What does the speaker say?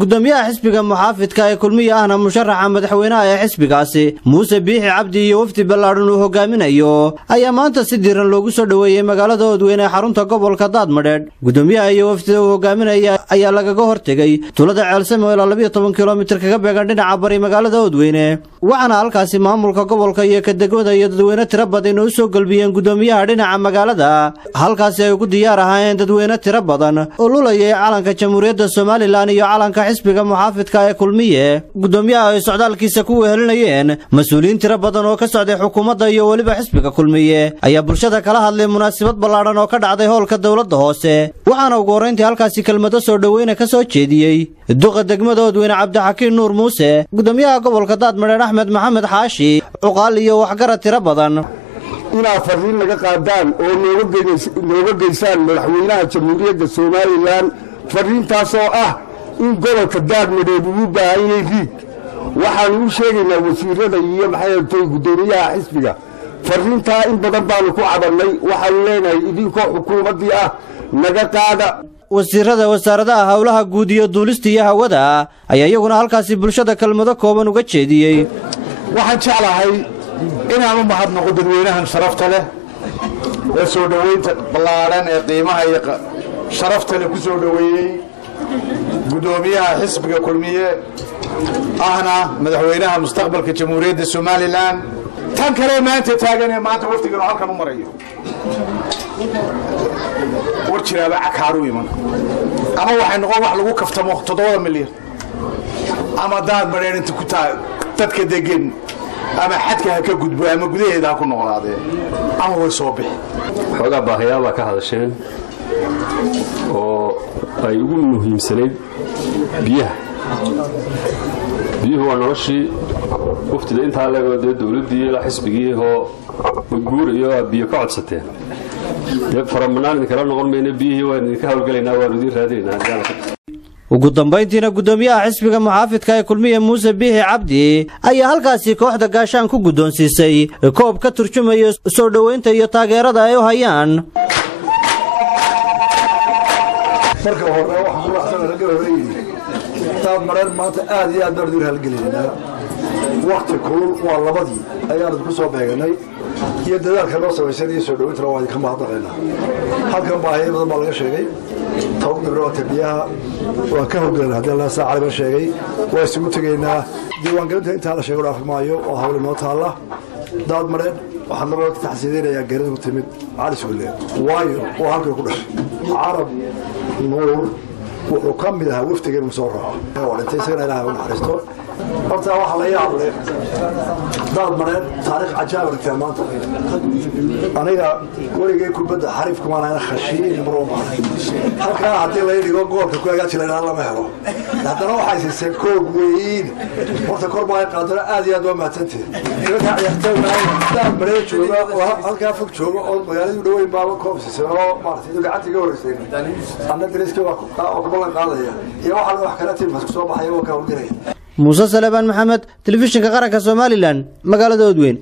gudoomiyaha xisbiga muxaafidka ee kulmiye ahna musharaxa madaxweynaha ee xisbigaasi Muuse Biixi Cabdi iyo wafdi ballaaran uu hogaaminayo ayaa maanta si diiran loogu soo dhaweeyay magaalada Oodweyne ee xarunta gobolka Daadmadheedh. Gudoomiyaha iyo wafdiga uu hogaaminaya ayaa lagaga hortagay tuulada Ceelsamo ilaa 12 kiiloomitir kaga beegan dhinaca bari magaalada Oodweyne, waxaana halkaasi maamulka gobolka iyo ka degmada iyo dadweyne tiro badan oo soo galbiyeen gudoomiyaha dhinaca magaalada. Halkaasi ay ku diyaar ahaayeen dadweyne tiro badan oo lulayay calanka Jamhuuriyadda Soomaaliland iyo calanka xisbiga muxaafidka ee kulmiye. Gudoomiyaha ay socdaalkiisa ku wehelinayeen mas'uuliyiin tiro badan oo ka socday xukuumadda iyo waliba xisbiga kulmiye ayaa bulshada kala hadlay munaasabad ballaaran oo ka dhacday howlka dawladda hoose, waxaana ugu horeyntii halkaasi kelmado soo dhaweyn ka soo jeediyay duqa degmada Oodweyne Cabdixakiin Nuur Muuse, gudoomiyaha gobolka Daadmadheedh Axmed Maxamed Xaashi, cuqaal iyo waxgarad tiro badan. inaa fariin laga qaadaan oo nooga geysaan madaxweynaha Jamhuuriyadda Soomaaliland fariintaasoo ah in gobolka Daadmadheedh uu baahan yahay riig. waxaan u sheegaynaa wasiirada iyo maxay gudoomiyaha xisbiga fariintaa in badan baanu ku cabanay. waxaan leenahay idinkoo xukuumadii ah naga qaada. wasiirada wasaaradaha hawlaha guud iyo duulista iyo hawada ayaa iyaguna halkaasi bulshada kelmado kooban uga jeediyay. waxaan jeclahay inaan u mahadnaqo dadweynahan sharafta leh ee soo dhaweynta ballaaran ee qiimaha iyo sharafta leh ku soo dhaweeyay gudoomiyaha xisbiga kulmiye ahna madaxweynaha mustaqbalka Jamhuuriyadda Soomaaliland. tan kale maanta taagan ee maanta wafdigan halkan u marayo warjiraaba cakaaru iman ama waxay noqon wax lagu kaftamo 7 milyan ama Daadmadheedh inta ku taay dadka degan ama xadka ka gudbo ama gudaheeda ku noqdaadeen ama way soo bixi xogaa baahiyaha ka hadasheen oo ay ugu muhiimsanayd biyaha waa noloshii waqtiga inta laga waday dawladii la xisbigii oo guur iyo biyo ka codsateen dib faramanaan kala noqon meena biyihii waa idinka hawlgalaynaa waa idin raadinaynaa. ugu dambeyntiina gudoomiyaha xisbiga muxaafidka ee kulmiye Muuse Biixi Cabdi ayaa halkaasi kooxda gaashaan ku gudoonsiisay koob ka turjumaya soo dhaweynta iyo taageerada ay u hayaan. marka hore waxaan ku raacsan laga horeeyay Daadmadheedh maanta aad iyo aad baan u halgelinaa. waqti kulul waa labadii ayaan ku soo beeganay iyo dadaalka loo sameeyay soo dhaweynta waa ka mahadnaqaynaa. halkan baahiyo badan baa laga sheegay tawbiirada biyaha waa ka howlgalay hadii la saac cali sheegay waa isugu tageynaa diiwaan galinta inta la sheego dhaafmaayo oo hawl noo taala. Daadmadheedh waxaan nabad taxsiideynaa garin u timid cali suulee waayo oo halka ku dhashay carab nuur wuxuu ka mid ahaa waftigan soo raaco oo dhintay isagana ilaahay u naxariisto. horta waxa la yaab leh Daadmadheedh taariikh cajaa'ib ah maanta. aniga warigay kubadda xariifka maana khashiin maroo halka hadii la dhigo goolka ku aga jiray lama helo haddana waxay siisay koob weyn horta korbaay qaadana aad iyo aad waa maatantay dadka ciyaartooyda Daadmadheedh jooga oo halka fog jooga oo magaalada u dhaweyn baaba koob siisay oo maartay gacantiga horeysay anna dariska waa ku balan qaadaya iyo waxa wax kala tiim soo baxay oo ka howlgalay. Muuse Salebaan Maxamed, telefishinka qaranka Soomaaliland, magaalada Oodweyne.